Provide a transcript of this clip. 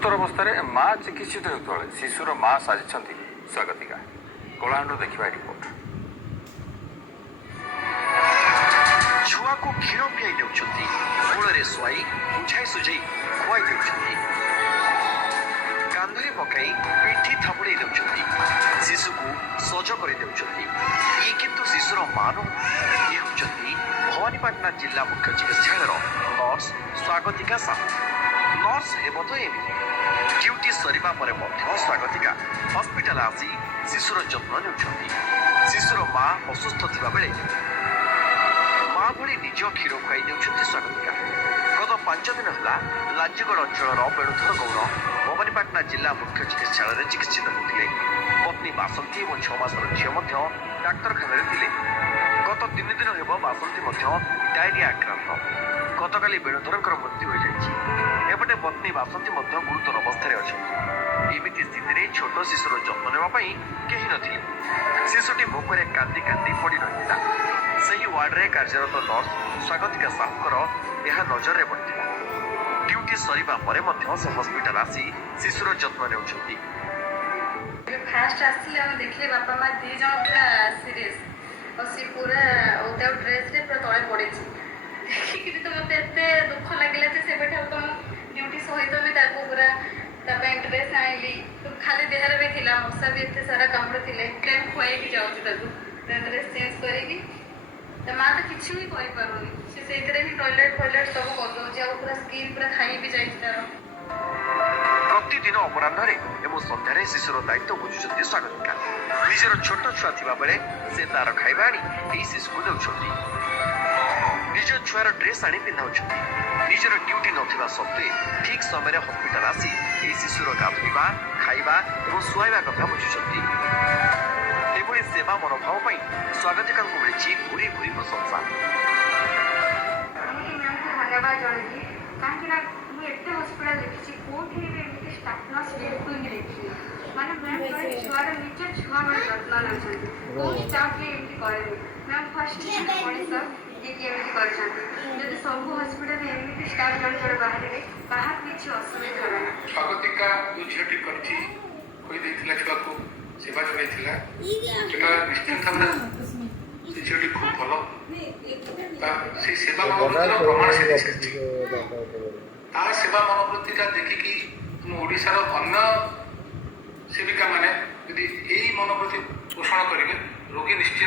गुरुतर अवस्था माँ चिकित्सित होता शिशुर माँ साजी स्वागतिका कलाहांड देखा रिपोर्ट। छुआ को क्षीर पियाई देउछंती मूल शुआई बुझाई सुझाई खुआई देउछंती कांधरे पकाई पिठी थापुड़े देउछंती शिशु को सज कर देउछंती ये किंतु शिशुर मां ये होचंती भवानीपाटना जिला मुख्य चिकित्सालय नर्स स्वागतिका साहू। नर्स हेब तो एमती ड्यूटी सरिबा परे मध्य स्वागतिका हॉस्पिटल आसी शिशुर जत्न नेउछंती। शिशुर मां असुस्थ थिबा बेले माँ भली निज क्षीर खुआई देउछंती स्वागतिका। गत 5 दिन है लांजीगढ़ अंचल बेणुधर गौर भवानीपाटना जिला मुख्य चिकित्सालय चिकित्सित होते पत्नी बासंती और 6 मासर झील डाक्तखाना थे। गत 3 दिन हेब बासंती डायरिया आक्रांत गतकाली बेणुधर मृत्यु हो जापटे पत्नी बासंती गुरुतर अवस्था अच्छा। एमती स्थिति छोट शिशुर जत्न नेवाई कहीं नथिले। शिशुटी भोकरे कांदी कांदी पड़ रही सही वार्डे कार्यरत नर्स स्वागतिका साहूकर यह नजर में पड़ा। ड्यूटी सरिबा परे से हॉस्पिटल आसी शिशुर जत्न नेउछंती। फास्ट आसले हम देखले बापा मां दी जण पूरा सीरियस और सी पूरा ओते ड्रेस रे पूरा तळे पड़े छी देखि तो मते एते दुख लागले जे से बैठा तो ड्यूटी सहित भी ताको पूरा तबे ड्रेस आइली तो खाली देहर भी थिला मसा भी एते सारा काम रे थिले टाइम खोए की जाउची ताको ड्रेस चेंज करेगी तो मां तो किछि भी करि पारुनी से सेतरे भी टॉयलेट सब कर दो जे पूरा स्किन पूरा खाई भी जाई तारो। प्रतिदिन अपराह्न एवं सन्धार शिशुर दायित्व बुझुंट स्वागतिका। निजर छोट छुआ थिबा बेले से तार खाଇବା आनी शिशु को देउछंती। निज छुआर ड्रेस आनी पिंधाउछंती। निजर ड्यूटी नथिबा सत्वे ठीक समय हॉस्पिटल आसी शिशुर गाधोइबा खाइबा और शुआइबा कथा बुझुंट। एभली सेवा मनोभाव पर स्वागतिका को मिली भूरी भूरी प्रशंसा। धन्यवाद जणाइली कहीं मुझे एते हॉस्पिटल देखी कोठी भी एमती स्टाफ नर्स बिल्कुल नहीं देखी माने मैम करे छुआर निज छुआ बड़े जत्न लेछन कोई स्टाफ भी एमती करे मैम फर्स्ट पड़ी सर ये कि एमती कर छथि यदि सब हॉस्पिटल में एमती स्टाफ जन जन बाहर रे बाहर किछ असुविधा ना। स्वागतिका जो झेटी करछि कोई देथिला छुआ को सेवा जोगाइथिला सेटा निश्चित भाବରେ से झेटी खूब भलो से सेवा मनोवृत्तिर प्रमाण से देखछि ता सेवा मनोवृत्तिटा देखिकी तुम ओडिशार अन्य सेविका माने यदि यही मनोवृत्ति पोषण करेंगे रोगी निश्चित